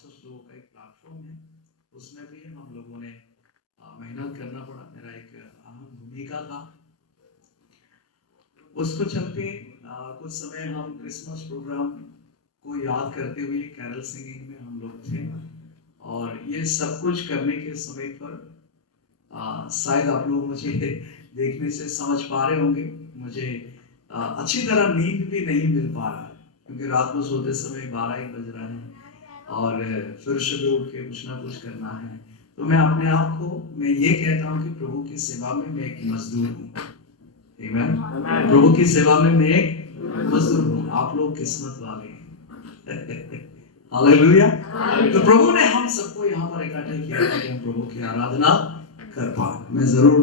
Pastors लोगों का एक प्लेटफॉर्म है, उसमें भी हम लोगों ने मेहनत करना पड़ा। मेरा एक अहम भूमिका था। उसको चलते कुछ समय हम क्रिसमस प्रोग्राम को याद करते हुए कैरल सिंगिंग में हम लोग थे, और ये सब कुछ करने के समय पर शायद आप लोग मुझे देखने से समझ पा रहे होंगे, मुझे अच्छी तरह नींद भी नहीं मिल पा रहा है, क्योंकि रात को सोते समय 12-1 बज रहा है और फिर सुबह उठ के कुछ ना कुछ करना है। तो मैं अपने आप को ये कहता हूँ कि प्रभु की सेवा में मैं एक मजदूर हूँ। आमीन। प्रभु की सेवा में मैं एक मजदूर हूँ। आप लोग किस्मत वाले हैं। हालेलुया। तो प्रभु ने हम सबको यहाँ पर इकट्ठा किया ताकि हम प्रभु की आराधना कर पाए। मैं जरूर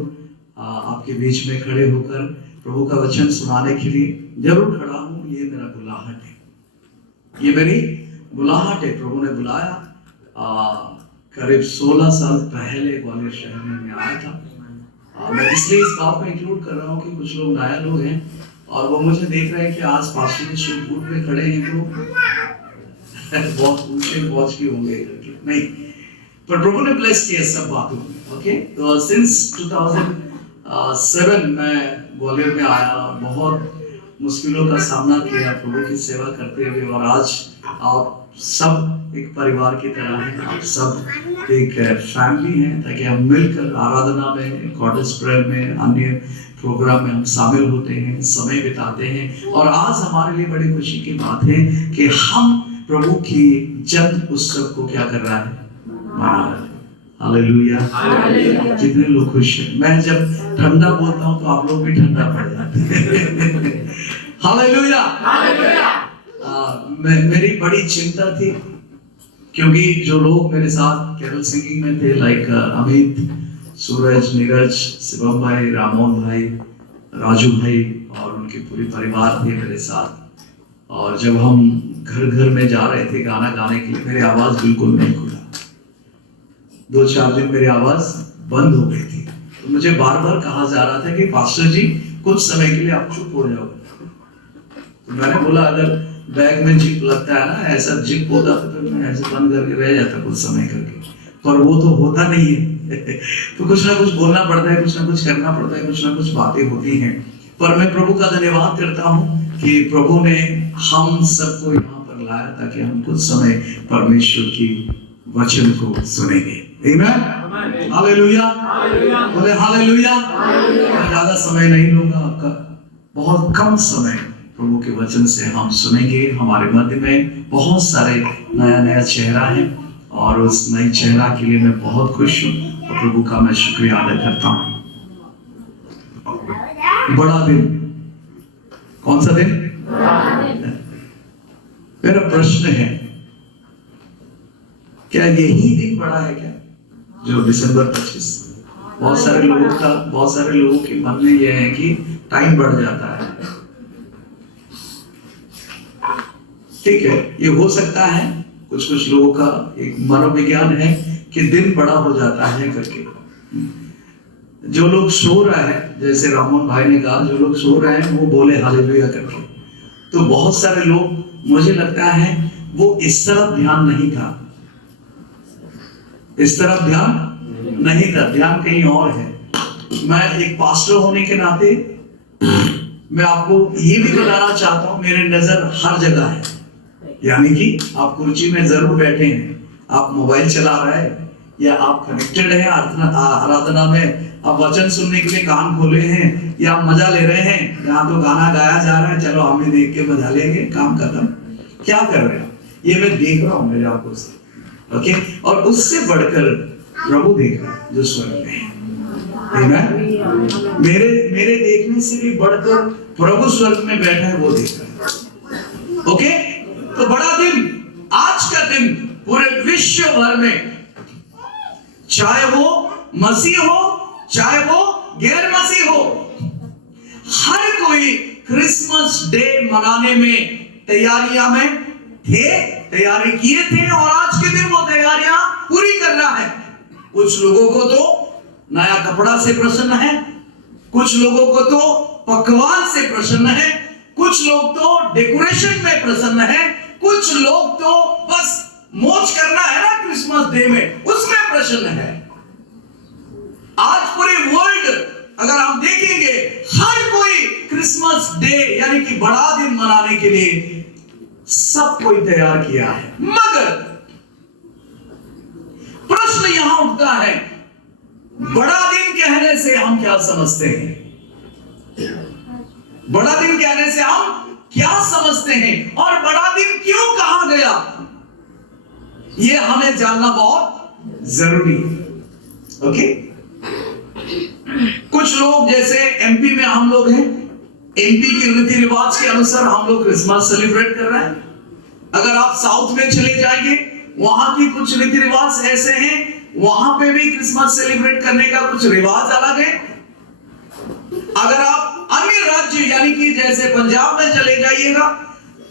आपके बीच में खड़े होकर प्रभु का वचन सुनाने के लिए जरूर खड़ा हूँ। ये मेरा बुलाहट है, ये मेरी बुलाहट है। प्रभु ने बुलाया। करीब 16 साल पहले ग्वालियर शहर में मैं आया था। मैं इसलिए इस बात को इंक्लूड कर रहा हूँ कि कुछ लोग नया लोग हैं और वो मुझे देख रहे हैं कि आज पास्टर के शुभ बूट में खड़े हैं, तो बहुत ऊंचे पहुंच के होंगे नहीं, पर प्रभु ने ब्लेस किया सब बातों में। ओके, तो सिंस 2007 मैं ग्वालियर में आया, बहुत मुश्किलों का सामना किया प्रभु की सेवा करते हुए, और आज आप सब एक परिवार की तरह हैं, आप सब एक फैमिली हैं, ताकि हम मिलकर आराधना में, कॉटेज प्रेयर में, अन्य प्रोग्राम में हम शामिल होते हैं, समय बिताते हैं। और आज हमारे लिए बड़ी खुशी की बात है कि हम प्रभु की जन्म उत्सव को क्या कर रहा है, मना रहे हैं। हालेलुया। कितने लोग खुश हैं। मैं जब ठंडा बोलता हूँ तो आप लोग भी ठंडा पड़ जाते हैं। हालेलुया। मेरी बड़ी चिंता थी, क्योंकि जो लोग मेरे साथ कैरल सिंगिंग में थे, लाइक अमित, सूरज, नीरज, शिवम भाई, रामोन भाई, राजू भाई और उनके पूरे परिवार थे मेरे साथ। और जब हम घर घर में जा रहे थे गाना गाने के लिए, मेरी आवाज बिल्कुल नहीं खुला। 2-4 दिन मेरी आवाज बंद हो गई थी। तो मुझे बार बार कहा जा रहा था कि पास्टर जी कुछ समय के लिए आप चुप हो जाओ। तो मैंने बोला अगर बैग में जिप लगता है ना, ऐसा जिप होता तो मैं ऐसे बंद करके रह जाता कुछ समय करके, पर वो तो होता नहीं है। तो कुछ ना कुछ बोलना पड़ता है, कुछ ना कुछ करना पड़ता है, कुछ ना कुछ बातें होती हैं। पर मैं प्रभु का धन्यवाद करता हूँ कि प्रभु ने हम सबको यहाँ पर लाया ताकि हम कुछ समय परमेश्वर की वचन को सुनेंगे। आमीन। हालेलुया। बोले हालेलुया। ज्यादा समय नहीं लूंगा आपका, बहुत कम समय प्रभु के वचन से हम सुनेंगे। हमारे मध्य में बहुत सारे नया चेहरा है, और उस नई चेहरा के लिए मैं बहुत खुश हूँ और प्रभु का मैं शुक्रिया अदा करता हूँ। बड़ा दिन, कौन सा दिन? मेरा प्रश्न है, क्या यही दिन बड़ा है क्या, जो दिसंबर 25? बहुत सारे लोगों के मन में यह है कि टाइम बढ़ जाता है। ठीक है, ये हो सकता है, कुछ लोगों का एक मनोविज्ञान है कि दिन बड़ा हो जाता है करके। जो लोग सो रहे हैं, जैसे रामोन भाई ने कहा, जो लोग सो रहे हैं वो बोले हालेलुया करके। तो बहुत सारे लोग, मुझे लगता है वो इस तरफ ध्यान नहीं था, ध्यान कहीं और है। मैं एक पास्टर होने के नाते मैं आपको ये भी बताना चाहता हूँ, मेरी नजर हर जगह है। यानी कि आप कुर्सी में जरूर बैठे हैं, आप मोबाइल चला रहे हैं, या आप कनेक्टेड हैं आराधना में, आप वचन सुनने के लिए कान खोले हैं, या आप मजा ले रहे हैं, यहाँ तो गाना गाया जा रहा है, चलो हमें देख के मजा लेंगे, काम खत्म। क्या कर रहे हैं? ये मैं देख रहा हूँ मेरे आंखों से। ओके, और उससे बढ़कर प्रभु देख रहा है जो स्वर्ग में है। मेरे देखने से भी बढ़कर प्रभु स्वर्ग में बैठा है, वो देख रहा है। ओके, तो बड़ा दिन, आज का दिन पूरे विश्व भर में, चाहे वो मसीह हो चाहे वो गैर मसीह हो, हर कोई क्रिसमस डे मनाने में तैयारियां में थे, तैयारी किए थे, और आज के दिन वो तैयारियां पूरी कर रहा है। कुछ लोगों को तो नया कपड़ा से प्रसन्न है, कुछ लोगों को तो पकवान से प्रसन्न है, कुछ लोग तो डेकोरेशन में प्रसन्न है, कुछ लोग तो बस मौज करना है ना क्रिसमस डे में, उसमें प्रश्न है। आज पूरे वर्ल्ड अगर हम देखेंगे, हर कोई क्रिसमस डे यानी कि बड़ा दिन मनाने के लिए सब कोई तैयार किया है, मगर प्रश्न यहां उठता है, बड़ा दिन कहने से हम क्या समझते हैं? बड़ा दिन कहने से हम क्या समझते हैं और बड़ा दिन क्यों कहा गया, यह हमें जानना बहुत जरूरी है। ओके, कुछ लोग जैसे एमपी में हम लोग हैं, एमपी के रीति रिवाज के अनुसार हम लोग क्रिसमस सेलिब्रेट कर रहे हैं। अगर आप साउथ में चले जाएंगे, वहां की कुछ रीति रिवाज ऐसे हैं, वहां पे भी क्रिसमस सेलिब्रेट करने का कुछ रिवाज अलग है। अगर आप अन्य राज्य यानी कि जैसे पंजाब में चले जाइएगा,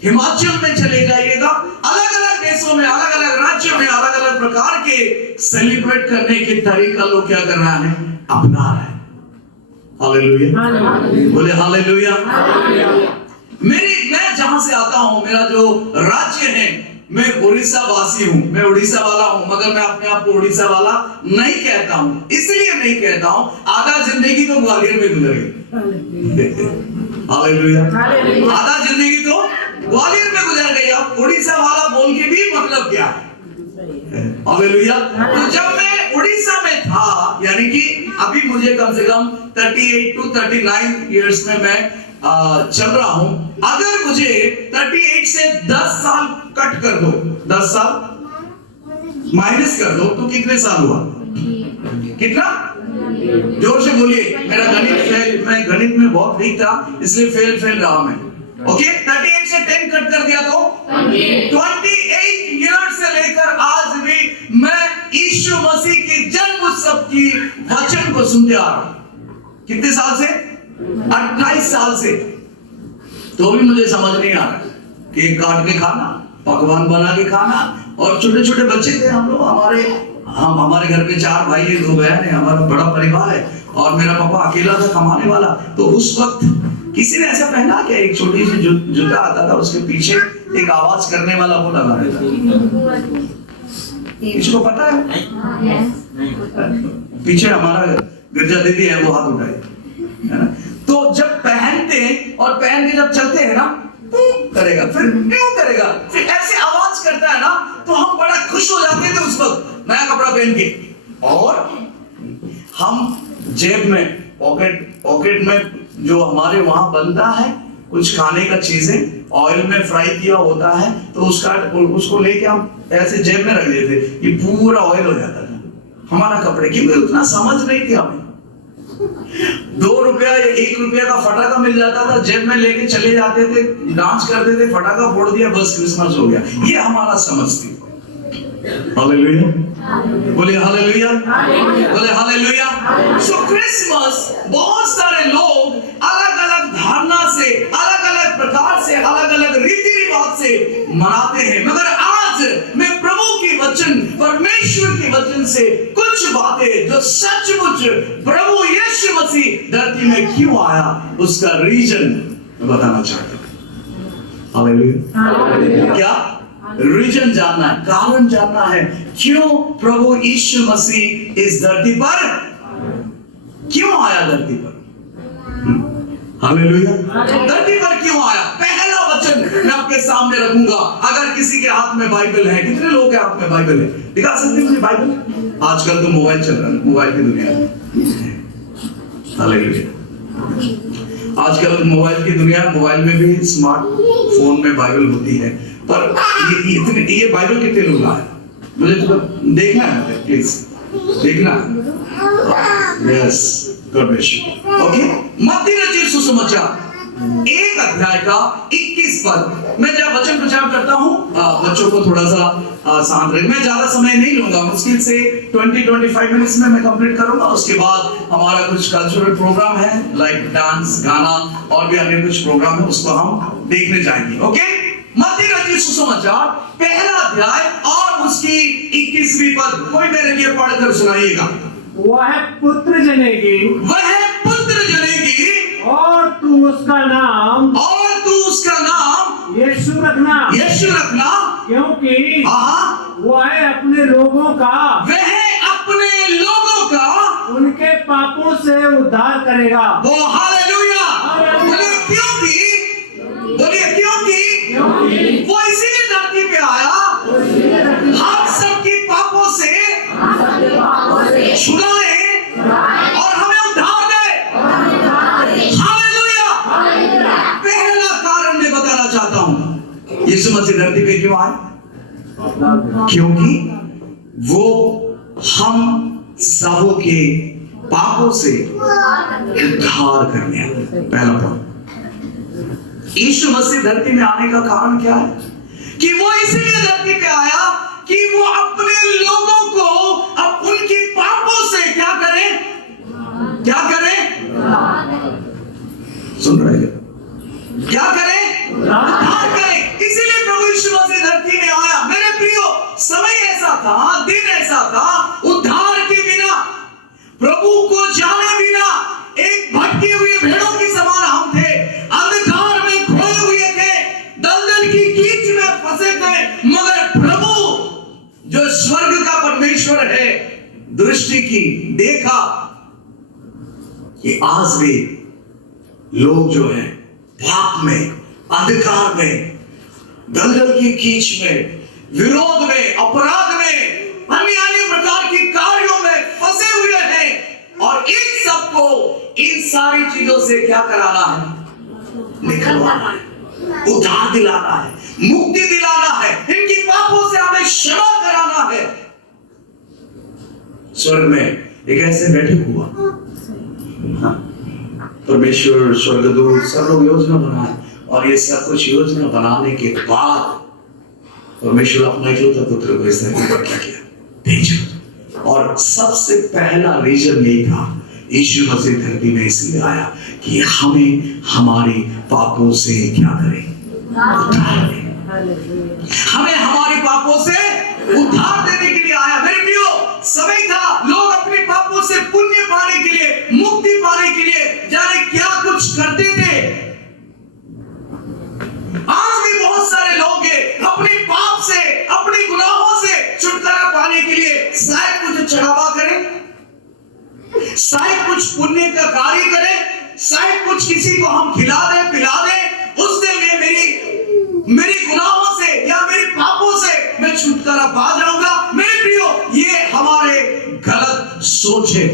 हिमाचल में चले जाइएगा, अलग अलग देशों में, अलग अलग राज्यों में अलग अलग प्रकार के सेलिब्रेट करने के तरीका लोग क्या कर रहा है, अपना रहे हैं। हालेलुया, बोले हालेलुया। मैं जहां से आता हूं, मेरा जो राज्य है, मैं उड़ीसा वासी हूं, मैं उड़ीसा वाला हूं, मगर मैं अपने आप को उड़ीसा वाला नहीं कहता हूं। इसलिए नहीं कहता हूं, आधा जिंदगी तो ग्वालियर में गुजर गई। हालेलुया, आधा जिंदगी तो ग्वालियर में गुजर गई। अब उड़ीसा वाला बोल के भी मतलब क्या है? हालेलुया। तो जब मैं उड़ीसा में था, यानी कि अभी मुझे कम से कम 38 to 39 इयर्स में मैं चल रहा हूं। अगर मुझे 38 से 10 साल कट कर दो, 10 साल माइनस कर दो, तो कितने साल हुआ? कितना? जोर से बोलिए। मेरा मैं गणित में बहुत वीक था, इसलिए फेल रहा मैं। ओके, 38 से 10 कट कर दिया तो 28 ईयर्स से लेकर आज भी मैं यीशु मसीह के जन्म उत्सव की वचन को सुनते आ रहा हूं। कितने साल से? 28 साल से। तो भी मुझे समझ नहीं आ रहा, केक काट के खाना, पकवान बना के खाना, और छोटे छोटे बच्चे थे हम लोग। हमारे घर में 4 भाई है, 2 बहन है, हमारा बड़ा परिवार है, और मेरा पापा अकेला था कमाने वाला। तो उस वक्त किसी ने ऐसा पहना क्या, एक छोटी सी जूता आता था, उसके पीछे एक आवाज करने वाला वो लगा देता। इसको पता है? पीछे हमारा गिरजा दीदी है, वो हाथ उठाए, है ना। तो जब पहनते हैं और पहन के जब चलते हैं ना, करेगा, फिर क्यों करेगा, फिर ऐसे आवाज करता है ना, तो हम बड़ा खुश हो जाते थे उस वक्त नया कपड़ा पहन के। और हम जेब में, पॉकेट में जो हमारे वहां बनता है कुछ खाने का चीजें, ऑयल में फ्राई किया होता है, तो उसको लेके हम ऐसे जेब में रख देते, ये पूरा ऑयल हो जाता था हमारा कपड़े, क्योंकि उतना समझ नहीं थी हमें। 2 रुपया या 1 रुपया का फटाका मिल जाता था, जेब में लेके चले जाते थे, डांस करते थे, फटाका फोड़ दिया, बस क्रिसमस हो गया। ये हमारा समझ थी। हालेलुया, बोले हालेलुया, बोले हालेलुया। सो क्रिसमस बहुत सारे लोग अलग अलग धारणा से, अलग अलग प्रकार से, अलग अलग रीति रिवाज से मनाते हैं, मगर आज मैं प्रभु की वचन, परमेश्वर के वचन से कुछ बातें जो सचमुच प्रभु यीशु मसीह धरती में क्यों आया, उसका रीजन मैं बताना चाहता हूं। हालेलुया। क्या रीजन जानना है, कारण जानना है, क्यों प्रभु यीशु मसीह इस धरती पर क्यों आया, धरती पर। हालेलुया, धरती पर क्यों आया। पहला वचन मैं आपके सामने रखूंगा। अगर किसी के हाथ में बाइबल है, कितने लोग के हाथ में बाइबल है, दिखा सकते हैं मुझे बाइबल? आजकल तो मोबाइल चल रहा है, मोबाइल की दुनिया है। हालेलुया, आजकल मोबाइल की दुनिया, मोबाइल में भी स्मार्टफोन में बाइबल होती है, पर ये बाइबल कितने लोग आए, मुझे तो देखना है, प्लीज देखना। Yes, God bless you. Okay, मत्ती रचित सुसमाचार 1 अध्याय का 21 पद। मैं जब वचन प्रचार करता हूँ, बच्चों को थोड़ा सा शांत रखें। मैं ज्यादा समय नहीं लूंगा, मुश्किल से 20-25 मिनट्स में मैं कंप्लीट करूंगा। उसके बाद हमारा कुछ कल्चरल प्रोग्राम है, लाइक डांस, गाना और भी अन्य कुछ प्रोग्राम है, उसको हम देखने जाएंगे। ओके, मत्ती रचित सुसमाचार 1 अध्याय और उसकी 21वीं पद, कोई मेरे लिए पढ़कर सुनाइएगा। वह पुत्र जनेगी, वह पुत्र जनेगी, और तू उसका नाम यीशु रखना, क्योंकि वह अपने लोगों का वह अपने लोगों का उनके पापों से उद्धार करेगा। वो हालेलुया। बोलिए क्योंकि वो इसीलिए धरती पे आया हम सबके पापों से छुड़ाए और हमें उद्धार दे। हालेलुया। पहला कारण मैं बताना चाहता हूं यीशु मसीह धरती पे क्यों आए? क्योंकि वो हम सबों के पापों से उद्धार करने आए। पहला पॉइंट, यीशु मसीह धरती में आने का कारण क्या है? कि वो इसीलिए धरती पे आया कि वो अपने लोगों को अब उनके पापों से क्या करे? क्या करे? सुन रहे हैं? क्या करे? उद्धार करे। इसीलिए प्रभु यीशु मसीह धरती में आया। मेरे प्रियो, समय ऐसा था, दिन ऐसा था, उद्धार के बिना, प्रभु को जाने बिना एक भटकी हुई भेड़ों के समान हम थे, अंधकार में खोए हुए थे, दलदल की कीच में फंसे थे। मगर प्रभु जो स्वर्ग का परमेश्वर है, दृष्टि की देखा कि आज भी लोग जो है पाप में, अंधकार में, दलदल की कीच में, विरोध में, अपराध में, अन्य प्रकार के कार्यों में फंसे हुए हैं और इन सबको, इन सारी चीजों से क्या कराना है? निकलवाना है, उद्धार दिलाना है, मुक्ति दिलाना है, इनकी पापों से हमें क्षमा कराना है। स्वर्ग में एक ऐसे बैठक हुआ, परमेश्वर, स्वर्गदूत सब लोग योजना बनाए और ये सब कुछ योजना बनाने के बाद परमेश्वर अपना इकलौता पुत्र को इस धरती पर क्या किया? भेजा। और सबसे पहला रीजन यही था, यीशु मसीह धरती में इसलिए आया कि हमें हमारी पापों से क्या करें? उद्धार दें। हमें हमारे पापों से उद्धार देने के लिए आया। मेरे प्रियो, समय था लोग अपने पापों से पुण्य पाने के लिए, मुक्ति पाने के लिए जाने क्या कुछ करते थे। आज भी बहुत सारे लोग हैं अपने पाप से, अपने गुनाहों से छुटकारा पाने के लिए शायद कुछ चढ़ावा करें, शायद कुछ पुण्य का कार्य करें, शायद कुछ किसी को हम खिला दें, पिला दें, उससे मैं मेरी गुनाहों से या मेरे पापों से मैं छुटकारा पा जाऊंगा। मेरे प्रियो, ये हमारे गलत सोच है।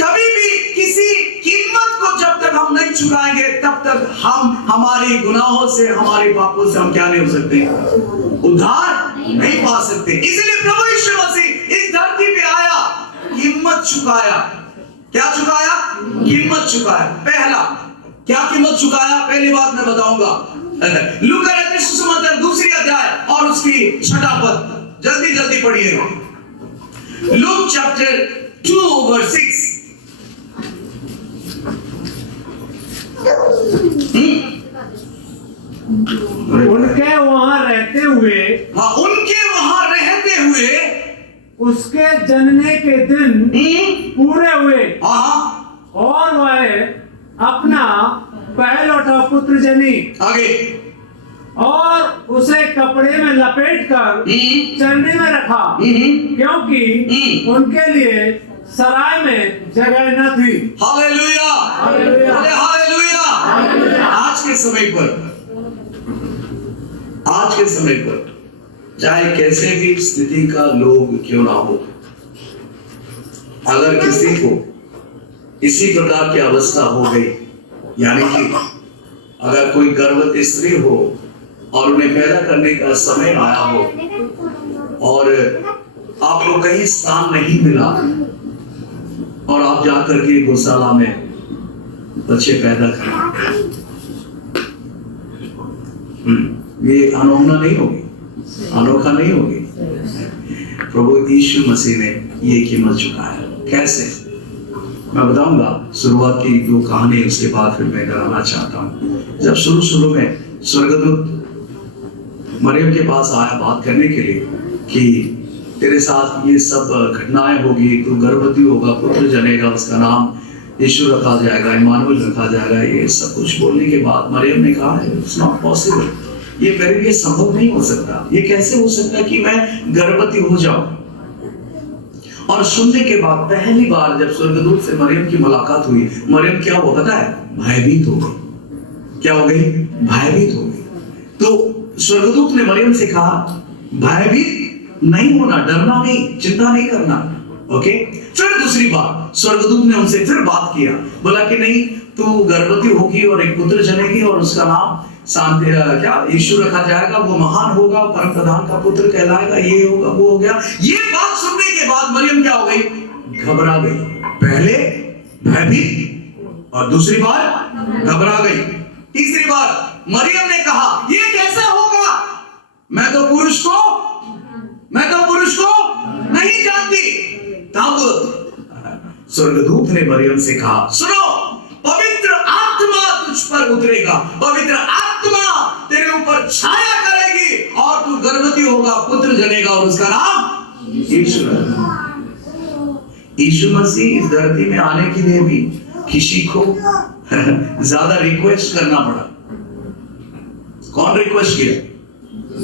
कभी भी किसी कीमत को जब तक हम नहीं चुकाएंगे तब तक हम हमारे गुनाहों से, हमारे पापों से हम क्या नहीं हो सकते? उद्धार नहीं पा सकते। इसलिए प्रभु यीशु मसीह इस धरती पे आया, कीमत चुकाया। क्या चुकाया? कीमत चुकाया। पहला क्या कीमत चुकाया? पहली बात मैं बताऊंगा, लूका रचित सुसमाचार 2 अध्याय और उसकी 6 पद, जल्दी पढ़िएगा। Luke chapter 2 verse 6। उनके वहां रहते हुए, हाँ, उनके वहां रहते हुए उसके जनने के दिन पूरे हुए, हाँ, और वह अपना पहलौठा पुत्र जनी आगे, और उसे कपड़े में लपेट कर चरनी में रखा, क्योंकि उनके लिए सराय में जगह न थी। Hallelujah, hallelujah, hallelujah. आज के समय पर चाहे कैसे भी स्थिति का लोग क्यों ना हो, अगर किसी को इसी प्रकार की अवस्था हो गई, यानी कि अगर कोई गर्भवती स्त्री हो और उन्हें पैदा करने का समय आया हो और आप लोग कहीं स्थान नहीं मिला और आप जाकर के गौशाला में बच्चे पैदा करें, ये अनोखा नहीं होगी। प्रभु यीशु मसीह ने ये कीमत चुकाया। कैसे? मैं बताऊंगा। शुरुआत की 2 कहानी, उसके बाद फिर मैं कराना चाहता हूँ। जब शुरू में स्वर्गदूत मरियम के पास आया बात करने के लिए कि तेरे साथ ये सब घटनाएं होगी, तू गर्भवती होगा, पुत्र जनेगा, उसका नाम यीशु रखा जाएगा, इमानुएल रखा जाएगा, ये सब कुछ बोलने के बाद मरियम ने कहा, इट्स नॉट पॉसिबल, ये मेरे लिए संभव नहीं हो सकता, ये कैसे हो सकता कि मैं गर्भवती हो जाऊं। और सुनने के बाद पहली बार जब स्वर्गदूत से मरियम की मुलाकात हुई, मरियम क्या हुआ पता है? भयभीत हो गई। क्या हो गई? भयभीत हो गई। तो स्वर्गदूत ने मरियम से कहा, भयभीत नहीं होना, डरना नहीं, चिंता नहीं करना। ओके। फिर दूसरी बार स्वर्गदूत ने उनसे फिर बात किया, बोला कि नहीं, तू गर्भवती होगी और एक पुत्र जनेगी और उसका नाम क्या यीशु रखा जाएगा, वो महान होगा, परम प्रधान का पुत्र कहलाएगा, ये होगा, वो हो गया। ये बात सुनने के बाद मरियम क्या हो गई? घबरा गई। पहले भयभीत और दूसरी बार घबरा गई। तीसरी बार मरियम ने कहा, ये कैसा होगा? मैं तो पुरुष को नहीं जानती। तब स्वर्गदूत ने मरियम से कहा, सुनो, पवित्र आत्मा तुझ पर उतरेगा, पवित्र आत्मा तेरे ऊपर छाया करेगी और तू गर्भवती होगा, पुत्र जनेगा और उसका नाम यीशु रखना। यीशु मसीह इस धरती में आने के लिए भी किसी को ज्यादा रिक्वेस्ट करना पड़ा। कौन रिक्वेस्ट किया?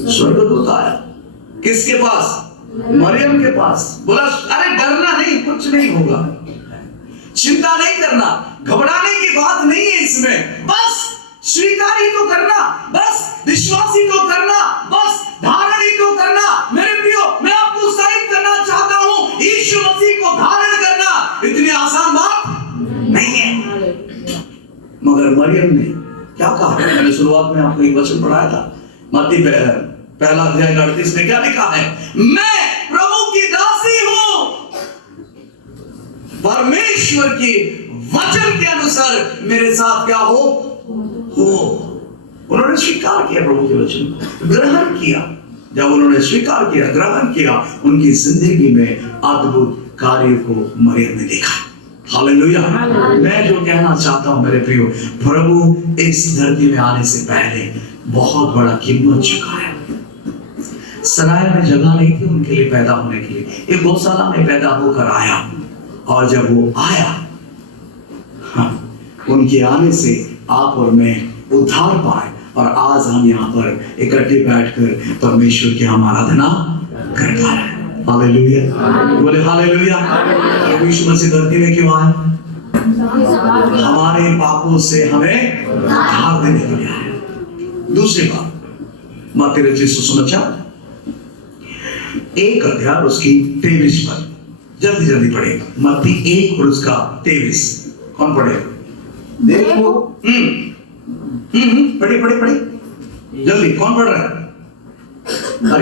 स्वर्गदूत आया। किसके पास? मरियम के पास। बोला, अरे डरना नहीं, कुछ नहीं होगा, चिंता नहीं करना, घबराने की बात नहीं है इसमें, बस स्वीकार ही तो करना, बस विश्वास ही तो करना, बस धारण ही तो करना। मेरे प्रियो, मैं आपको उत्साहित करना चाहता हूं, यीशु मसीह को धारण करना इतनी आसान बात नहीं है। मगर मरियम ने क्या कहा? मैंने शुरुआत में आपको एक वचन पढ़ाया था, मत्ती पहला अध्याय 38 में क्या लिखा है? मैं प्रभु की दासी हूं, परमेश्वर की वचन के अनुसार मेरे साथ क्या हो। उन्होंने स्वीकार किया, प्रभु के वचन को ग्रहण किया। जब उन्होंने स्वीकार किया, ग्रहण किया, उनकी जिंदगी में अद्भुत कार्य को मरियम ने देखा। हालेलुया। मैं जो कहना चाहता हूं मेरे प्रियो, प्रभु इस धरती में आने से पहले बहुत बड़ा कीमत चुकाया। सराय में जगह नहीं थी उनके लिए पैदा होने के लिए, एक गौशाला में पैदा होकर आया। और जब वो आया, उनके आने से आप और मैं उद्धार पाए, और आज हम यहाँ पर इकट्ठे बैठकर परमेश्वर की हम आराधना कर पा रहे हैं। हालेलुया। बोले हालेलुया। प्रभु यीशु मसीह धरती में क्यों आए? हमारे पापों से हमें उद्धार देने के लिए आया। दूसरी बात, मत्ती रचित सुसमाचार 1 अध्याय उसकी 23 पर जल्दी जल्दी पढ़ेगा। मत्ती 1 और उसका 23। कौन पढ़ेगा? देखो। पढ़े जल्दी। कौन पढ़ रहा है?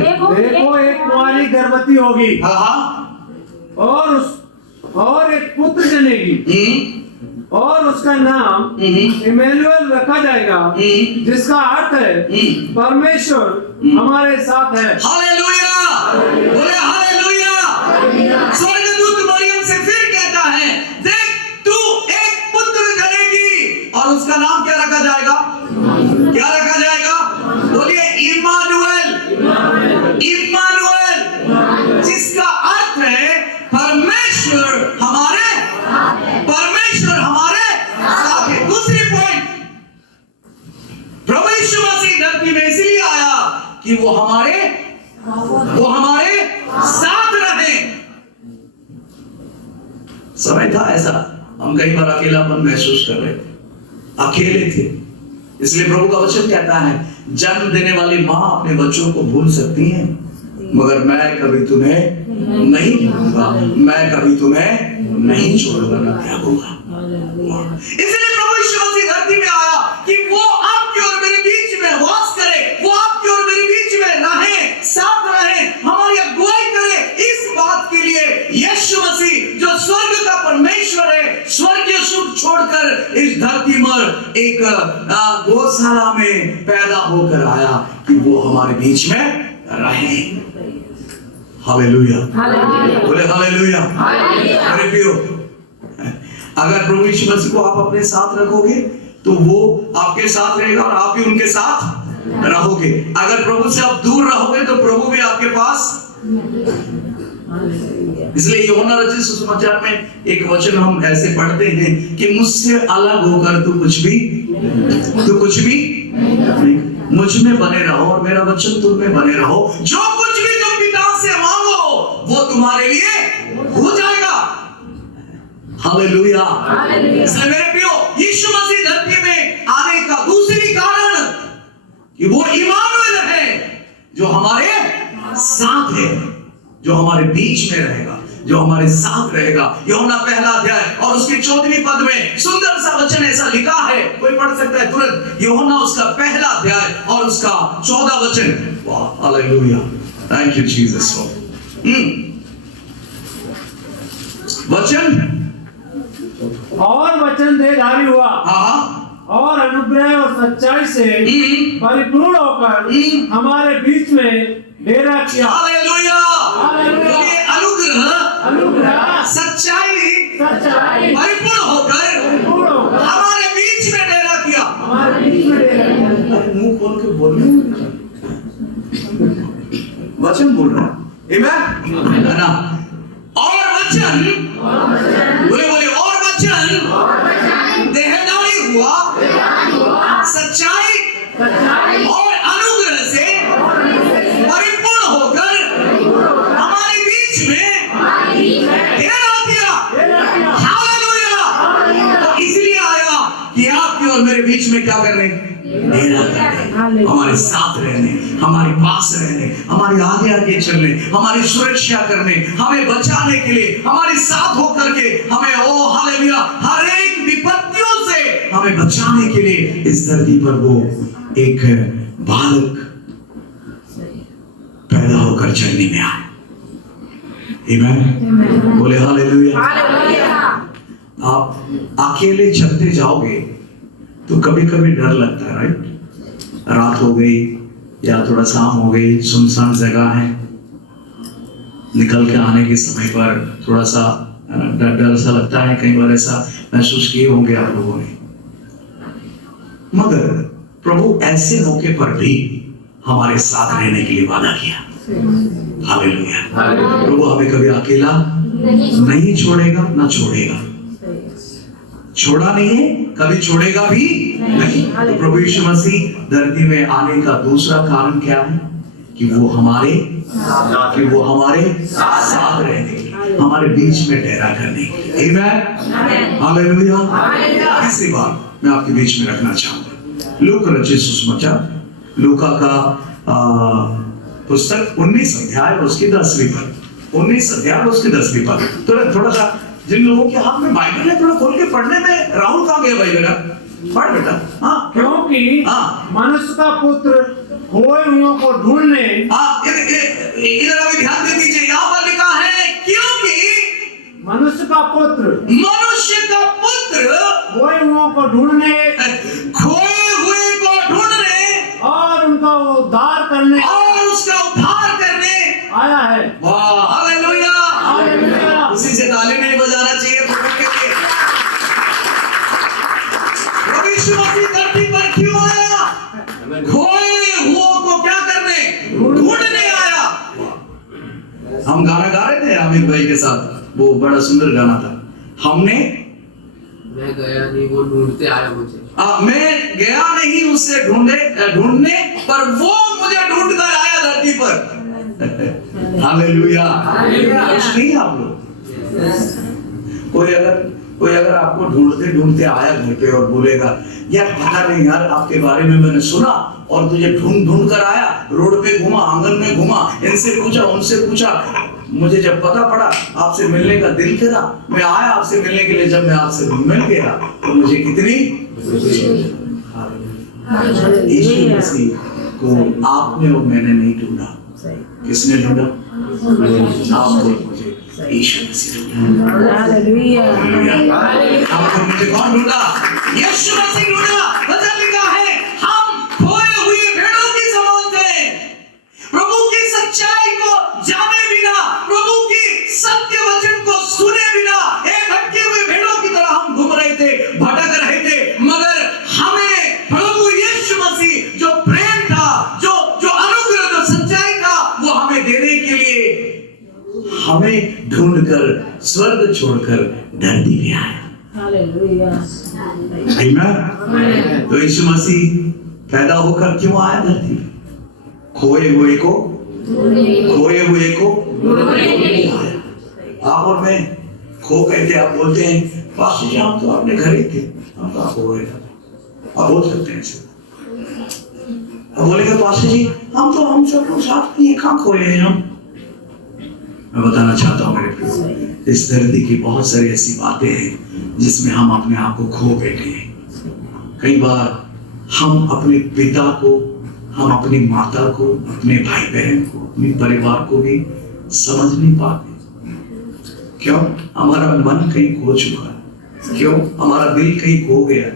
देखो, एक कुंवारी गर्भवती होगी और एक पुत्र जनेगी और उसका नाम इमैनुएल रखा जाएगा, जिसका अर्थ है परमेश्वर हमारे साथ है। हालेलुया। बोले हालेलुया। स्वर्गदूत मरियम से फिर कहता है, देख, तू एक पुत्र जनेगी और उसका नाम क्या रखा जाएगा? क्या रखा जाएगा? बोलिए इम्मानुएल। इम्मानुएल, जिसका अर्थ है परमेश्वर हमारे साथ है। दूसरी पॉइंट, प्रभु यीशु मसीह धरती में इसलिए आया कि वो हमारे साथ रहे। समय था ऐसा, हम कई बार अकेलापन महसूस कर रहे थे, अकेले थे। इसलिए प्रभु का वचन कहता है, जन्म देने वाली माँ अपने बच्चों को भूल सकती है, मगर मैं कभी तुम्हें नहीं भूलूंगा, मैं कभी तुम्हें नहीं छोड़ूंगा, न त्यागूंगा। इसलिए प्रभु यीशु मसीह धरती में आया कि वो आपके और मेरे बीच में वास करे, वो आपके और मेरे बीच में रहे, साथ रहे, हमारी अगुवाई करे। इस बात के लिए यीशु मसीह जो स्वर्ग का परमेश्वर है, स्वर्गीय सुख छोड़कर इस धरती पर एक गौशाला में पैदा होकर आया कि वो हमारे बीच में रहे। हालेलुया। बोले हालेलुया। मेरे प्रियो, अगर प्रभु यीशु मसीह को आप अपने साथ रखोगे तो वो आपके साथ रहेगा और आप भी उनके साथ रहोगे। अगर प्रभु से आप दूर रहोगे तो प्रभु भी आपके पास। इसलिए यूहन्ना रचित सुसमाचार में एक वचन हम ऐसे पढ़ते हैं कि मुझसे अलग होकर तू कुछ भी नहीं। मुझ में बने रहो और मेरा वचन तुम में बने रहो, जो कुछ भी तुम पिता से मांगो वो तुम्हारे लिए हो जाएगा। हालेलुया। इसलिए मेरे प्रियो, यीशु मसीह धरती में आने का दूसरी कारण कि वो इमानुएल है, जो हमारे साथ है, जो हमारे बीच में रहेगा, जो हमारे साथ रहेगा। यूहन्ना पहला अध्याय और उसकी 14वीं पद में सुंदर सा वचन ऐसा लिखा है, कोई पढ़ सकता है तुरंत। यूहन्ना उसका पहला अध्याय और उसका 14 वचन। वाह, हालेलुया, थैंक यू जीसस। वचन और वचन देहधारी हुआ, और अनुग्रह और सच्चाई से परिपूर्ण होकर हमारे बीच में डेरा किया। हालेलुया। अनुग्रह सच्चाई परिपूर्ण होकर हमारे बीच में डेरा किया। मुंह खोल के बोलिए, वचन बोल रहा है ना। और वचन, बोले बोले, और वचन देहधारी हुआ, सच्चाई और अनुग्रह से परिपूर्ण होकर हमारे बीच में डेरा किया। हालेलुया। तो इसलिए आया कि आपके और मेरे बीच में क्या करने, डेरा करने, हमारे साथ रहने, हमारे पास रहने, हमारे आगे आगे चलने, हमारी सुरक्षा करने, हमें बचाने के लिए, हमारे साथ होकर के हमें, ओ हालेलुया, हर एक विपत्तियों से हमें बचाने के लिए इस धरती पर वो एक बालक पैदा होकर जन्म में आए। आमीन, बोले हालेलुया। आप अकेले चलते जाओगे तो कभी कभी डर लगता है, राइट? रात हो गई या थोड़ा शाम हो गई, सुनसान जगह है, निकल के आने के समय पर थोड़ा सा डर सा लगता है। कई बार ऐसा महसूस किए होंगे आप लोगों ने। मगर प्रभु ऐसे मौके पर भी हमारे साथ रहने के लिए वादा किया। हालेलुया। प्रभु हमें कभी अकेला नहीं छोड़ेगा, ना छोड़ेगा, छोड़ा नहीं है, कभी छोड़ेगा भी नहीं। तो प्रभु यीशु मसीह धरती में आने का दूसरा कारण क्या है? कि वो हमारे साथ रहने के लिए, हमारे बीच में डेरा करने के लिए। आमीन, हालेलुया। तीसरी बात मैं आपके बीच में रखना चाहूंगा, लूका रचित सुसमाचार, लूका का पुस्तक 19 अध्याय और उसकी 10वीं पद, 19 अध्याय और उसकी 10वीं पद। तो थोड़ा सा जिन लोगों के हाथ में बाइबल है थोड़ा खोल के पढ़ने में। राहुल कहाँ गया भाई मेरा? पढ़ बेटा। हाँ, क्योंकि मनुष्य का पुत्र खोए हुओं को ढूंढने। इधर अभी ध्यान दे दीजिए, यहाँ पर लिखा है क्योंकि मनुष्य का पुत्र खोए हुओं को ढूंढने और उनका उद्धार करने आया है। वाह, हालेलुया। हालेलुया। उसी से ताली नहीं बजाना चाहिए प्रभु के लिए। प्रभु यीशु मसीह धरती पर क्यों आया? खोए हुओं को क्या करने? ढूंढने आया। हम गाना गा रहे थे अमित भाई के साथ, वो बड़ा सुंदर गाना था। हमने, मैं गया नहीं, वो ढूंढते आया मुझे। मैं गया नहीं उसे ढूंढने, पर वो मुझे ढूंढ कर आया धरती पर। हालेलुया। खुश नहीं आप लोग? कोई अगर आपको ढूंढते ढूंढते आया घर पे और बोलेगा, यार पता नहीं यार आपके बारे में मैंने सुना और तुझे ढूंढ ढूंढ कर आया, रोड पे घुमा, आंगन में घुमा, इनसे पूछा उनसे पूछा, मुझे जब पता पड़ा आपसे मिलने का दिल करा, मैं आया आपसे मिलने के लिए। जब मैं आपसे मिल गया तो मुझे कितनी यीशु मसीह को आपने और मैंने नहीं ढूंढा, किसने ढूंढा? आपने मुझे, यीशु मसीह ढूंढा। आपने मुझे कौन ढूंढा? यीशु मसीह ढूंढा। वचन लिखा है, हम खोए हुए भेड़ों की समान थे, प्रभु की सच्चाई को जाने बिना, प्रभु की सत्य वचन को सुने बिना एक भटके हुए भेड़ों की तरह हम घूम रहे थे, भटक रहे थे। मगर हमें प्रभु यीशु मसीह जो प्रेम था, जो अनुग्रह, जो सच्चाई था, वो हमें देने के लिए हमें ढूंढकर स्वर्ग छोड़कर धरती में आया। हालेलुया। आमीन। तो यीशु मसीह पैदा होकर क्यों आया धरती में? खोए हुए को आया। आप और मैं खो गए थे। आप बोलते हैं पास्टर जी हम तो अपने घर ही थे, हम तो खो गए। आप बोल सकते हैं ऐसे। अब बोलेंगे पास्टर जी हम सब लोग साथ में कहाँ खोए हैं हम? मैं बताना चाहता हूँ मेरे प्रिय, इस धरती की बहुत सारी ऐसी बातें हैं जिसमें हम अपने आप को खो बैठे हैं। कई बार हम अपने पिता को, हम अपनी माता को, अपने भाई बहन को, अपने परिवार को भी समझ नहीं पाते। क्यों? हमारा मन कहीं खो चुका है। क्यों? हमारा दिल कहीं खो गया है।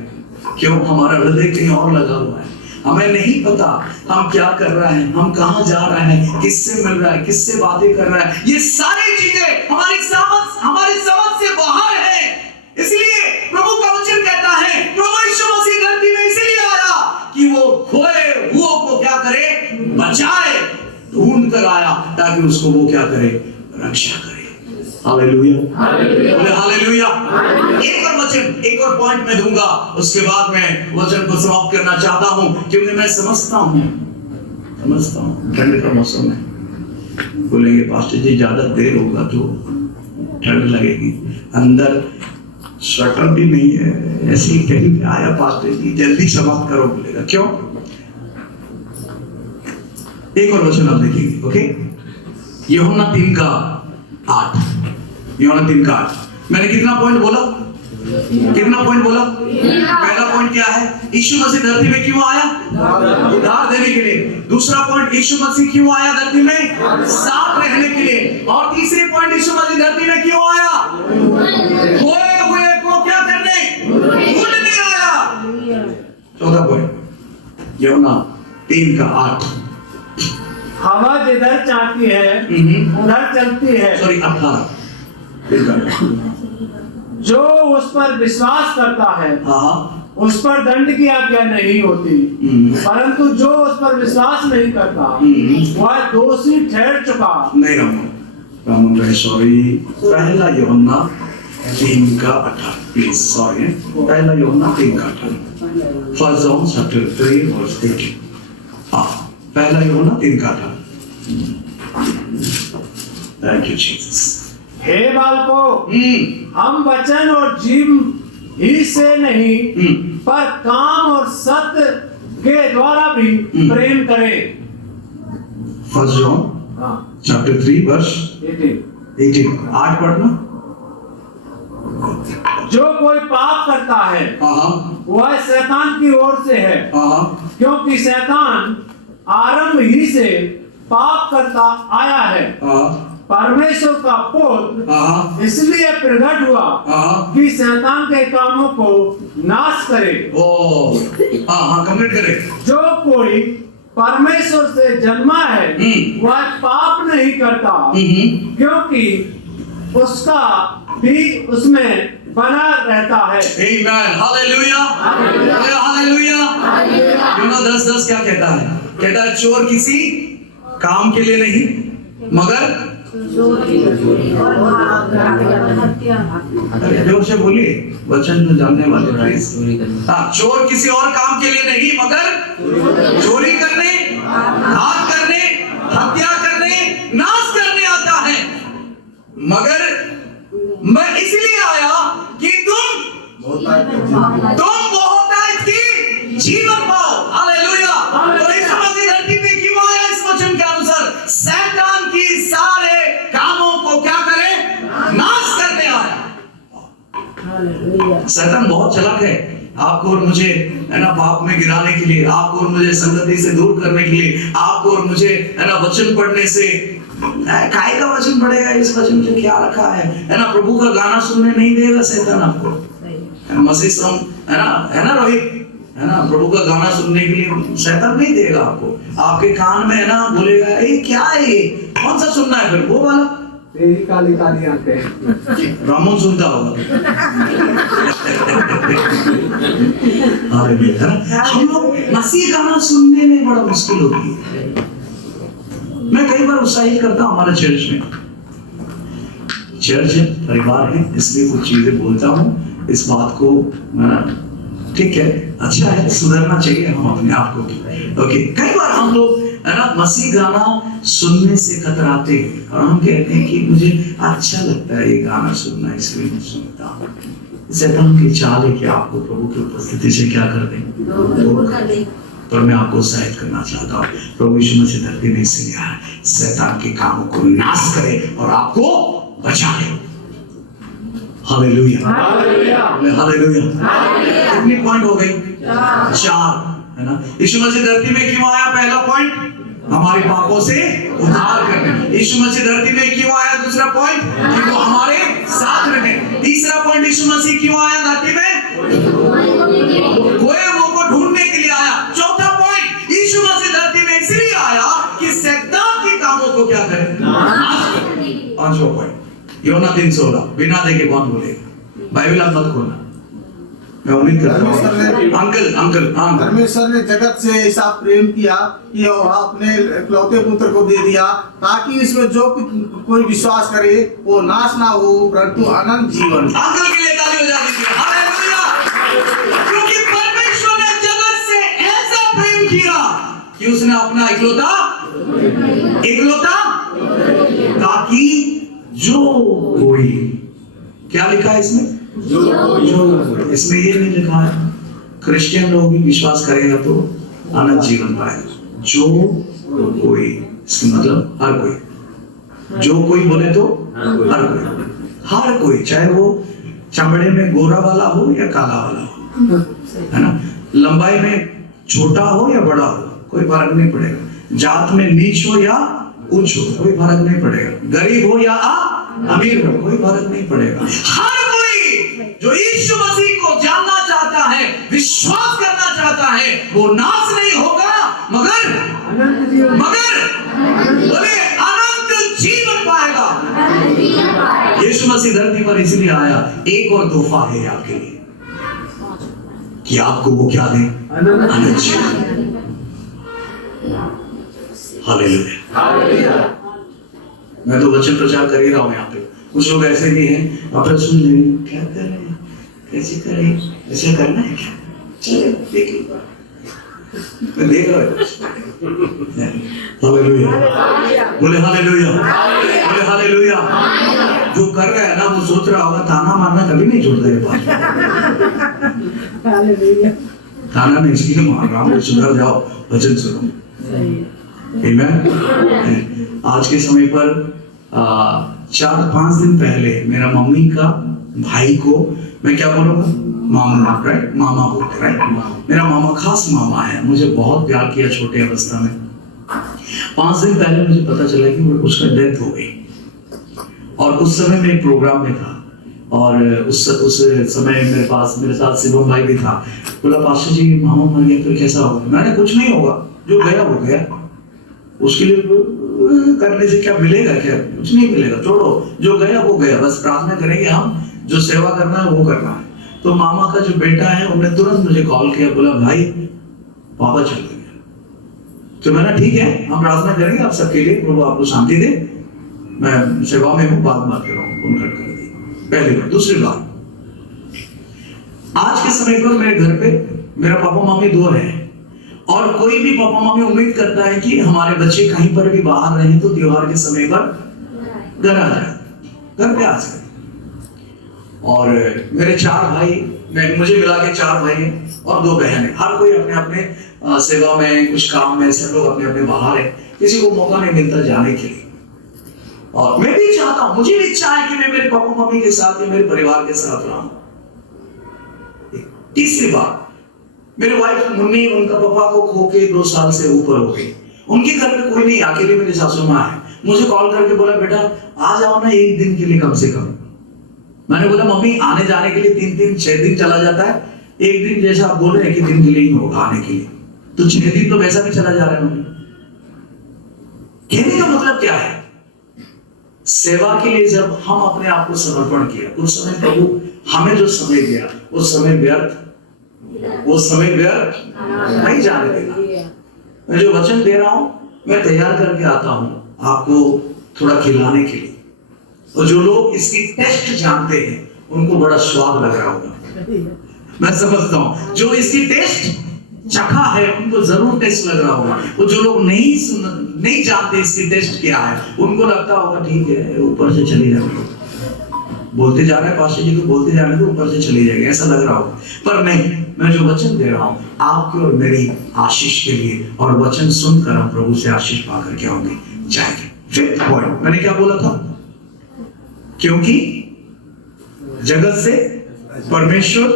क्यों? हमारा हृदय कहीं और लगा हुआ है। हमें नहीं पता हम क्या कर रहे हैं, हम कहाँ जा रहे हैं, किससे मिल रहा है, किससे बातें कर रहा है। ये सारी चीजें हमारी समझ से बाहर है। इसलिए प्रभु का वचन कहता है प्रभु यीशु मसीह धरती में इसलिए आया कि वो खोए हुओं को क्या करे? बचाए, ढूंढ कर आया ताकि उसको वो क्या करे? रक्षा करे। Hallelujah, hallelujah. एक और वचन, एक और पॉइंट मैं दूंगा, उसके बाद मैं वचन को समाप्त करना चाहता हूं, क्योंकि मैं समझता हूं ठंड का मौसम है। बोलेंगे पास्टर जी ज्यादा देर होगा तो ठंड लगेगी, अंदर स्वेटर भी नहीं है, ऐसे ही कहीं पे आया पास्टर जी जल्दी समाप्त करो। बोलेगा क्यों? एक और वचन आप देखेंगे, ओके? यूहन्ना 3:8। यूहन्ना 3:8। मैंने कितना पॉइंट बोला? पहला पॉइंट क्या है? यीशु मसीह धरती में क्यों आया? उद्धार देने के लिए। दूसरा पॉइंट, यीशु मसीह क्यों आया धरती में? साथ रहने के लिए। और तीसरी पॉइंट, यीशु मसीह धरती में क्यों आया? खोए हुए को क्या करने? ढूंढने आया। चौथा पॉइंट, यूहन्ना 3:8। हवा जिधर चाहती है उधर चलती है। सॉरी 18। जो उस पर विश्वास करता है उस पर दंड की आज्ञा नहीं होती, परंतु जो उस पर विश्वास नहीं करता वह दोषी ठहर चुका। नहीं रामन भाई, सॉरी। पहला यूहन्ना 3:18, प्लीज। सॉरी, पहला यूहन्ना 3:18। First John chapter 3 verse 18। पहला यूहन्ना 3:18। Thank you Jesus. हे बालकों, हम वचन और जीव ही से नहीं पर काम और सत्य के द्वारा भी प्रेम करें। First John chapter 3 verse 18। 8 पढ़ना। जो कोई पाप करता है वह शैतान की ओर से है, क्योंकि शैतान आरंभ ही से पाप करता आया है। परमेश्वर का पुत्र इसलिए प्रकट हुआ कि शैतान के कामों को नाश करे। कंप्लीट करे। जो कोई परमेश्वर से जन्मा है वह पाप नहीं करता, क्योंकि उसका भी उसमें बना रहता है। आमीन। Hallelujah, hallelujah. यूहन्ना 10:10 क्या कहता है? कहता है चोर किसी काम के लिए नहीं मगर जोर से बोलिए, वचन में जानने वाले प्लीज। चोर किसी और काम के लिए नहीं मगर चोरी करने, घात करने, हत्या करने, नाश करने आता है। मगर मैं इसलिए आया कि तुम बहुतायत की जीवन पाओ। हालेलुया। तो यीशु मसीह धरती पे क्यों आया? इस वचन के अनुसार शैतान की सारे कामों को क्या करे? नाश करने आया। शैतान बहुत चालाक है। आपको और मुझे है ना पाप में गिराने के लिए, आपको और मुझे संगति से दूर करने के लिए, आपको और मुझे है ना वचन पढ़ने से, काय का वचन पढ़ेगा? इस वचन में क्या रखा है ना? प्रभु का गाना सुनने नहीं देगा शैतान आपको। मसीह सॉन्ग है ना रोहित, है ना? प्रभु का गाना सुनने के लिए शैतान नहीं देगा आपको। आपके कान में है ना बोलेगा ये क्या है, ये कौन सा सुनना है? फिर वो वाला तेरी काली काली आंखें रामोन सुनता होगा। हम लोग मसीह गाना सुनने में बड़ा मुश्किल होती है। मैं कई बार उत्साहित करता हूँ हमारे चर्च में, चर्च है, परिवार है, इसलिए कुछ चीजें बोलता हूँ। इस बात को ठीक है, अच्छा है, सुधरना चाहिए हम अपने आप को। ओके, कई बार हम लोग है ना मसीह गाना सुनने से कतराते हैं और हम कहते हैं कि मुझे अच्छा लगता है ये गाना सुनना, इसलिए मैं सुनता हूँ। शैतान की चाल है कि आपको प्रभु की उपस्थिति से क्या कर दें, पर मैं आपको उत्साहित करना चाहता हूँ, प्रभु यीशु मसीह धरती में इसलिए आया, शैतान के कामों को नाश करे और आपको बचा ले। Hallelujah, hallelujah. कितनी पॉइंट हो गई? 4, है ना। यीशु मसीह धरती में क्यों आया? पहला पॉइंट, हमारे पापों से उद्धार करने। यीशु मसीह धरती में क्यों आया? दूसरा पॉइंट, कि वो हमारे साथ रहे। तीसरा पॉइंट, यीशु मसीह क्यों आया धरती में? कोई वो को ढूंढने के लिए आया। चौथा पॉइंट, यीशु मसीह धरती में इसलिए आया कि शैतान के कामों को क्या करे? पांचवा पॉइंट, योना 3:16, बिना देखे कौन बोलेगा? बाइबल आप मत खोलना, मैं उम्मीद करता हूँ। अंकल परमेश्वर ने जगत से ऐसा प्रेम किया कि वह अपने इकलौते पुत्र को दे दिया, ताकि इसमें जो कोई विश्वास करे वो नाश ना हो परंतु अनंत जीवन। अंकल के लिए ताली बजा दीजिए। हालेलुया। क्योंकि परमेश्वर ने जगत से ऐसा प्रेम किया कि उसने अपना इकलौता, ताकि जो कोई, क्या लिखा है इसमें? जो इसमें ये नहीं लिखा है क्रिश्चियन लोग भी विश्वास करेगा तो अनंत जीवन पाएगा। जो कोई, इसका मतलब हर कोई, जो कोई बोले तो हर कोई, चाहे वो चमड़े में गोरा वाला हो या काला वाला हो, है ना, लंबाई में छोटा हो या बड़ा हो, कोई फर्क नहीं पड़ेगा, जात में नीच हो या ऊंच हो, कोई फर्क नहीं पड़ेगा, गरीब हो या अमीर हो, कोई फर्क नहीं पड़ेगा। हर जो यीशु मसीह को जानना चाहता है, विश्वास करना चाहता है, वो नाश नहीं होगा मगर बोले अनंत जीवन पाएगा। यीशु मसीह धरती पर इसलिए आया, एक और तोहफा है आपके लिए कि आपको वो क्या दे? अनंत जीवन। हालेलुया। मैं तो वचन प्रचार कर ही रहा हूं यहाँ पे। कुछ लोग ऐसे भी हैं, आप सुन लेंगे, क्या कर रहे हैं, कैसे करें, ऐसा करना है क्या, चले देखिए, मैं देख रहा हूँ। हालेलुया, बोले हालेलुया, बोले हालेलुया। जो कर रहा है ना वो सोच रहा होगा ताना मारना कभी नहीं छोड़ता है बात। ताना नहीं इसलिए मार रहा हूँ, सुधर जाओ, वचन सुनो। आमीन। आज के समय पर 4-5 दिन पहले मेरा मम्मी का भाई को मैं क्या बोलूँगा, मामा, राइट, मामा बोलते, राइट। मेरा मामा खास मामा है, मुझे बहुत प्यार किया छोटे अवस्था में। 5 दिन पहले मुझे पता चला कि उसका डेथ हो गई, और उस समय मैं एक प्रोग्राम में था, और उस समय मेरे साथ शिवम भाई भी था। बोला पास्टर जी मामा मर गया तो कैसा होगा? मैंने कुछ नहीं होगा, जो गया वो गया, उसके लिए करने से क्या मिलेगा? क्या कुछ नहीं मिलेगा, छोड़ो, जो गया वो गया। बस प्रार्थना करेंगे हम, जो सेवा करना है वो करना है। तो मामा का जो बेटा है उन्होंने तुरंत मुझे कॉल किया, बोला भाई पापा चल गए। तो मैंने ठीक है, हम प्रार्थना करेंगे आप सबके लिए, प्रभु आपको शांति दे, मैं सेवा में हूँ, बात कर रहा हूँ। फोन कट कर दी पहली बार। दूसरी बार, आज के समय पर मेरे घर पे मेरा पापा मम्मी 2 हैं, और कोई भी पापा मम्मी उम्मीद करता है कि हमारे बच्चे कहीं पर भी बाहर रहे तो त्योहार के समय पर घर आ जाए, घर पे आ जाए। और मेरे 4 भाई, मुझे मिला के 4 भाई हैं और 2 बहन हैं। हर कोई अपने अपने सेवा में, कुछ काम में, सब लोग अपने अपने बाहर है, किसी को मौका नहीं मिलता जाने के लिए। और मैं भी चाहता हूँ, मुझे भी इच्छा है कि मैं मेरे पापा मम्मी के साथ या मेरे परिवार के साथ रहूं। तीसरी बात, मेरी वाइफ मुन्नी, उनका पापा को खो के 2 साल से ऊपर हो गई। उनके घर में कोई नहीं, अकेले मेरी सासू माँ है। मुझे कॉल करके बोला बेटा आ जाओ ना 1 दिन के लिए कम से कम। मैंने बोला मम्मी आने जाने के लिए 3-6 दिन चला जाता है, 1 दिन जैसा आप बोल रहे हैं कि दिन के लिए ही होगा आने के लिए, तो 6 दिन तो वैसा भी चला जा रहा है मम्मी। कहने का मतलब क्या है? सेवा के लिए जब हम अपने आप को समर्पण किया, उस समय प्रभु हमें जो समय दिया वो समय व्यर्थ नहीं जाने देगा। मैं जो वचन दे रहा हूं मैं तैयार करके आता हूं आपको थोड़ा खिलाने के लिए, और जो लोग इसकी टेस्ट जानते हैं उनको बड़ा स्वाद लग रहा होगा। मैं समझता हूं जो इसकी टेस्ट चखा है उनको जरूर टेस्ट लग रहा होगा। वो जो लोग नहीं जानते इसकी टेस्ट क्या है, उनको लगता होगा ठीक है ऊपर से चली जाएगी, बोलते जा रहे हैं पास्टर जी को, बोलते जा रहे हैं तो ऊपर से चली जाएगी, ऐसा लग रहा होगा। पर नहीं, मैं जो वचन दे रहा हूं आपके और मेरी आशीष के लिए, और वचन सुनकर हम प्रभु से आशीष पाकर क्या होंगे, जाएंगे। फिफ्थ पॉइंट मैंने क्या बोला था, क्योंकि जगत से परमेश्वर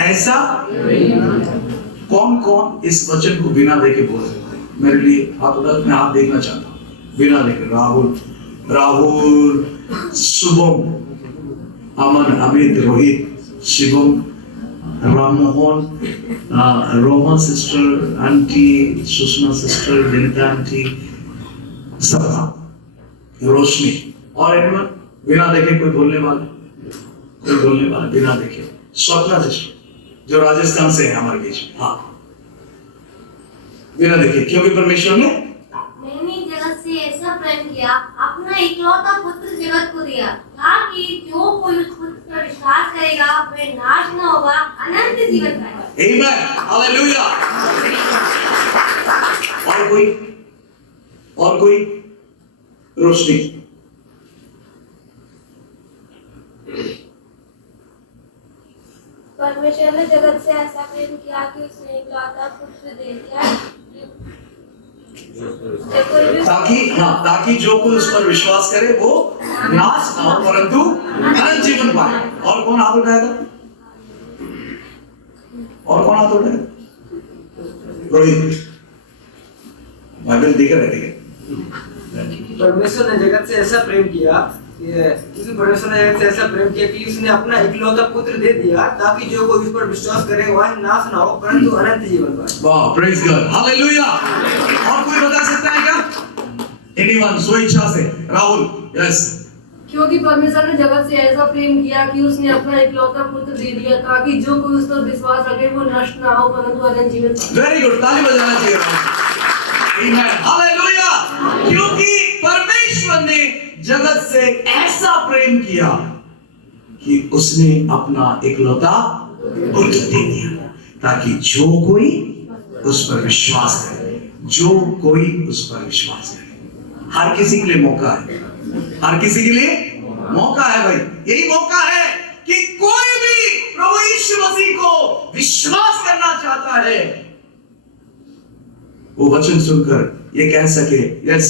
ऐसा, कौन कौन इस वचन को बिना देखे बोल सकते हैं? मेरे लिए हाथ उठा, मैं हाथ देखना चाहता हूं बिना देखे। Rahul, Shubham, Aman, Amit, Rohit, Shivam, Rammohan, Roma sister, aunty Sushma sister, Vinita aunty, सबका, रोशनी, और एनिमल बिना देखे कोई बोलने वाला बिना देखे, स्वप्ना सिस्टर जो राजस्थान से है हमारे बीच में, हाँ बिना देखे, क्योंकि परमेश्वर ने जगत से ऐसा प्रेम किया, अपना इकलौता पुत्र जगत को दिया, ताकि जो कोई उस पुत्र पर विश्वास करेगा वह नाश न होगा, अनंत जीवन पाएगा। आमीन, हालेलुया। और कोई रोशनी, परमेश्वर ने जगत से ऐसा प्रेम किया कि उसने इकलौता पुत्र दे दिया, ताकि जो कोई उस पर विश्वास करे वो नाश ना हो परंतु अनंत जीवन पाए। और कौन हाथ उठाया था? रोहित, बाइबल देख रहे थे। परमेश्वर ने जगत से ऐसा प्रेम किया, क्योंकि परमेश्वर ने जगत से ऐसा प्रेम किया कि उसने अपना इकलौता पुत्र दे दिया, ताकि जो कोई उस पर विश्वास करे वह नाश ना हो परंतु अनंत जीवन पाए। वाह, प्रेज गॉड, हालेलुया। और कोई बता सकता है क्या? एनीवन, स्व इच्छा से? राहुल, यस। क्योंकि परमेश्वर ने जगत से ऐसा प्रेम किया कि उसने अपना इकलौता पुत्र दे दिया, ताकि जो कोई उस पर विश्वास रखे वो नष्ट ना हो परंतु अनंत जीवन पाए। वेरी गुड, ताली बजाना चाहिए। आमीन, हालेलुया। क्योंकि परमेश्वर ने जगत से ऐसा प्रेम किया कि उसने अपना इकलौता पुत्र दे दिया, ताकि जो कोई उस पर विश्वास करे, हर किसी के लिए मौका है, हर किसी के लिए मौका है भाई। यही मौका है कि कोई भी प्रभु यीशु मसीह को विश्वास करना चाहता है, वो वचन सुनकर ये कह सके, यस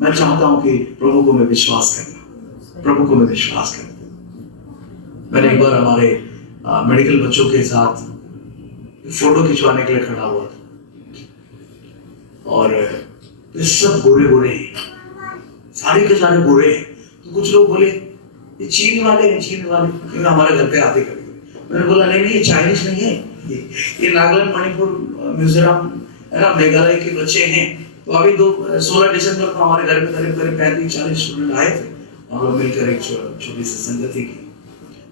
मैं चाहता हूं कि प्रभु को मैं विश्वास करना। मैंने एक बार हमारे मेडिकल बच्चों के साथ फोटो खिंचवाने के लिए खड़ा हुआ था, और ये सब गोरे हैं, सारे के सारे गोरे हैं। तो कुछ लोग बोले ये चीन वाले हैं, क्योंकि हमारे घर पे आते कभी। मैंने बोला नहीं ये चाइनीज नहीं है, ये नागालैंड, मणिपुर, मिजोरम है ना, मेघालय के बच्चे हैं। तो अभी 16 दिसंबर को हमारे घर में करीब 35-40 स्टूडेंट आए थे, और वो मिलकर एक छोटी सी संगति की।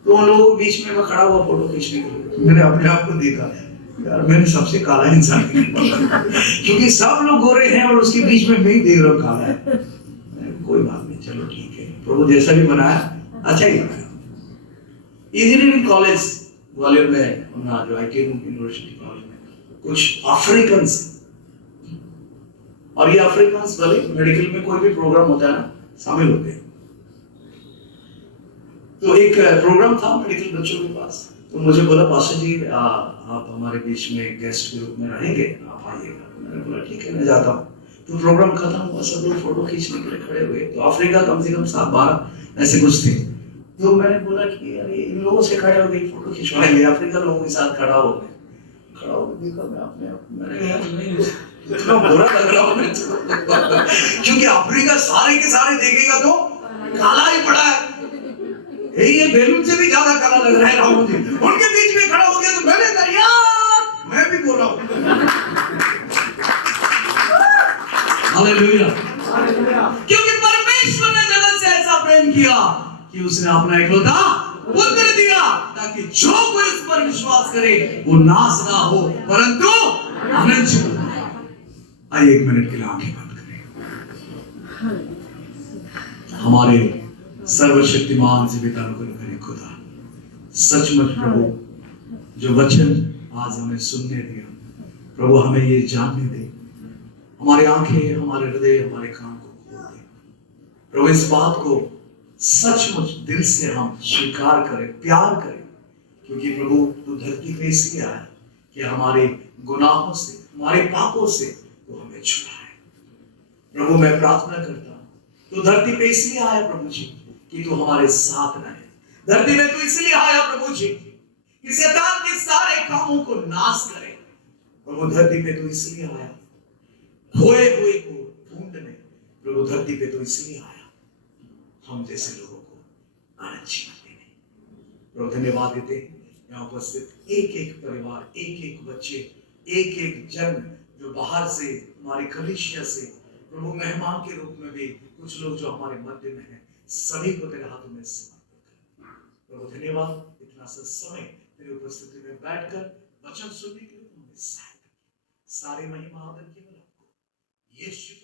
तो उन लोगों के बीच में मैं खड़ा हुआ फोटो खींचने के लिए, मैंने अपने आप को देखा, यार मैंने सबसे काला इंसान क्योंकि सब लोग गोरे हैं और उसके बीच में मैं ही देख रहा हूँ काला है। कोई बात नहीं, चलो ठीक है, प्रभु जैसा भी बनाया अच्छा ही बनाया। इंजीनियरिंग कॉलेज ग्वालियर में, जो ITM यूनिवर्सिटी कॉलेज में कुछ अफ्रीकन, और ये अफ्रीकन भले मेडिकल में कोई भी प्रोग्राम होता है ना, शामिल होते हैं। तो एक प्रोग्राम था मेडिकल बच्चों के पास, तो मुझे बोला पास्टर जी आप हमारे बीच में गेस्ट के रूप में रहेंगे, आप आइएगा। मैंने बोला ठीक है मैं जाता हूँ। तो प्रोग्राम खत्म हुआ, सब लोग फोटो खींचने के लिए खड़े हुए। तो अफ्रीका कम से कम 7-12 ऐसे कुछ थे। तो मैंने बोला कि अरे इन लोगों से खड़े हो गए फोटो खिंचवाएंगे, अफ्रीका लोगों के साथ खड़ा हो गए। देखा मैं अपने आप, मैंने इतना बुरा लग रहा हूँ क्योंकि अफ्रीका सारे के सारे देखेगा तो काला ही पड़ा है, ये बैलून से भी ज्यादा काला लग रहा है राहुल जी। उनके बीच में खड़ा हो गया तो मैंने कहा यार मैं भी बोल रहा हूँ। हालेलुया। क्योंकि परमेश्वर ने जगत से ऐसा प्रेम किया कि उसने अपना इकलौता पुत्र दिया, ताकि जो कोई उस पर विश्वास करे वो नाश ना हो परंतु अनंत जीवन पाए। आइए 1 मिनट के लिए आंखें बंद करें। हमारे सर्वशक्तिमान से भी ताल्लुक करें खुदा, सचमुच प्रभु जो वचन आज हमें सुनने दिया, प्रभु हमें ये जानने दे, हमारी आंखें, हमारे हृदय, हमारे कान को खोल दे प्रभु। इस बात को सचमुच दिल से हम स्वीकार करें, प्यार करें, क्योंकि प्रभु तू धरती पे इसलिए आया कि हमारे गुनाहों से, हमारे पापों से वो हमें छुड़ाए। प्रभु मैं प्रार्थना करता हूँ, तू धरती पे इसलिए आया प्रभु जी कि तू हमारे साथ रहे। धरती में तू इसलिए आया प्रभु जी कि शैतान के सारे कामों को नाश करे। प्रभु धरती पे तू इसलिए आया खोए हुए को ढूंढने। प्रभु धरती पे तू इसलिए आया हम जैसे लोगों को आनंद जीवन देने। प्रभु धन्यवाद देते हैं यहाँ उपस्थित एक एक परिवार, एक एक बच्चे, एक एक जन जो बाहर से हमारी कलीसिया से प्रभु मेहमान के रूप में भी कुछ लोग जो हमारे मध्य में हैं, सभी को तेरे हाथों में समर्पित करते। प्रभु धन्यवाद इतना सा समय तेरी उपस्थिति में बैठकर वचन सुनने के लिए तुमने सहायता की। सारे महिमा आदर केवल आपको यीशु